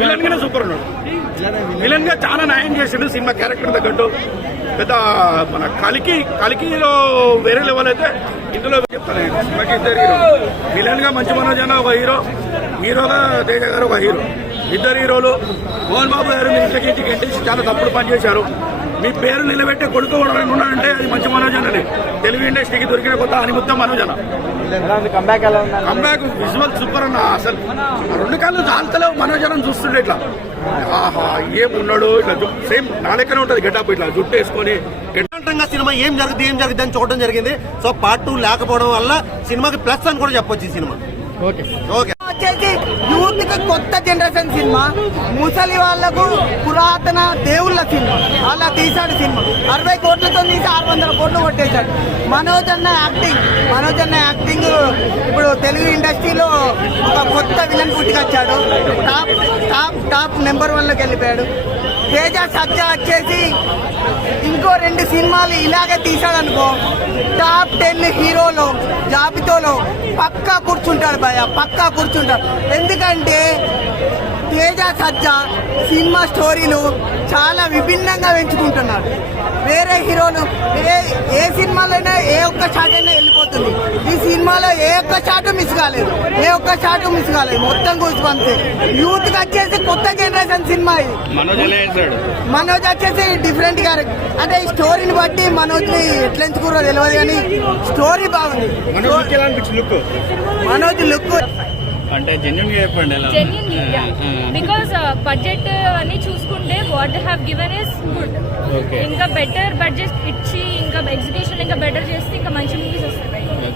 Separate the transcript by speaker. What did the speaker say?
Speaker 1: Villain గానే super ఉన్నాడు. విలన్గా చాలా న్యాయం చేసిండు సినిమా క్యారెక్టర్ తగ్గట్టు. పెద్ద మన కలికి కలికిలో వేరే లెవెల్ అయితే ఇందులో చెప్తాను సినిమాకి ఇద్దరు హీరో. విలన్గా మంచి మనోజ్ అన్న ఒక హీరో హీరోగా తేజ గారు ఒక హీరో. ఇద్దరు హీరోలు మోహన్ బాబు గారు మీ ఇంటికి ఇంటికి చాలా తప్పుడు పని చేశారు. మీ పేరు నిలబెట్టే కొడుకు కూడా ఉన్నాడంటే అది మంచి ఇండస్ట్రీకి దొరికిన కొత్త అనిముత్తం మనోజ్ అన్న
Speaker 2: కంబ్యాక్
Speaker 1: విజువల్ సూపర్ అన్న అసలు ఆ రెండు కాళ్ళు దాల్తలేవు మనోజనం చూస్తుండే ఇట్లా. ఆహా ఏమున్నాడు ఇట్లా సేమ్ నా లెక్కనే ఉంటది గెటప్ ఇట్లా జుట్టు వేసుకొని.
Speaker 3: ప్రశాంతంగా సినిమా ఏం జరుగుతుంది ఏం జరుగుతుంది అని చూడడం జరిగింది. సో పార్ట్ టూ లేకపోవడం వల్ల సినిమాకి ప్లస్ అని కూడా చెప్పొచ్చు ఈ సినిమా.
Speaker 2: ఓకే.
Speaker 3: ఓకే.
Speaker 4: వచ్చేసి యూత్కి కొత్త జనరేషన్ సినిమా. ముసలి వాళ్ళకు పురాతన దేవుళ్ళ సినిమా. అలా తీశాడు సినిమా. అరవై కోట్లతో తీసి ఆరు వందల కోట్లు కొట్టేశాడు. మనోజ్ అన్న యాక్టింగ్. మనోజ్ అన్న యాక్టింగ్ ఇప్పుడు తెలుగు ఇండస్ట్రీలో ఒక కొత్త విలన్ పుట్టుకొచ్చాడు. టాప్ టాప్ టాప్ నెంబర్ వన్లోకి వెళ్ళిపోయాడు. తేజ సజ్జ వచ్చేసి ఇంకో రెండు సినిమాలు ఇలాగే తీశాడనుకో టాప్ టెన్ హీరోలో ఆటోలో పక్కా కూర్చుంటాడు భయ పక్కా కూర్చుంటాడు. ఎందుకంటే తేజ సజ్జ సినిమా స్టోరీలు చాలా విభిన్నంగా పెంచుకుంటున్నాడు. వేరే హీరోలు ఏ ఏ సినిమాలైనా ఏ ఒక్క షాట్ అయినా వెళ్ళిపోతుంది. సినిమాలో ఏ ఒక్క షాట్ మిస్ కాలేదు. ఏ ఒక్క షాట్ మిస్ కాలేదు. మొత్తం కూర్చుకుంటే యూత్కి వచ్చేసి కొత్త జనరేషన్ సినిమా ఇది. మనోజ్ వచ్చేసి డిఫరెంట్గా అంటే ఈ స్టోరీని బట్టి మనోజ్ని ఎట్లా తెలియదు కానీ స్టోరీ బాగుంది. మనోజ్ లుక్
Speaker 5: అంటే జెన్యున్గా చెప్పండి
Speaker 6: బికాస్ బడ్జెట్ అన్ని చూసుకుంటే what they have given is good. ఇంకా బెటర్ బడ్జెట్ ఇచ్చి ఇంకా ఎగ్జిక్యూషన్ ఇంకా బెటర్ చేస్తే ఇంకా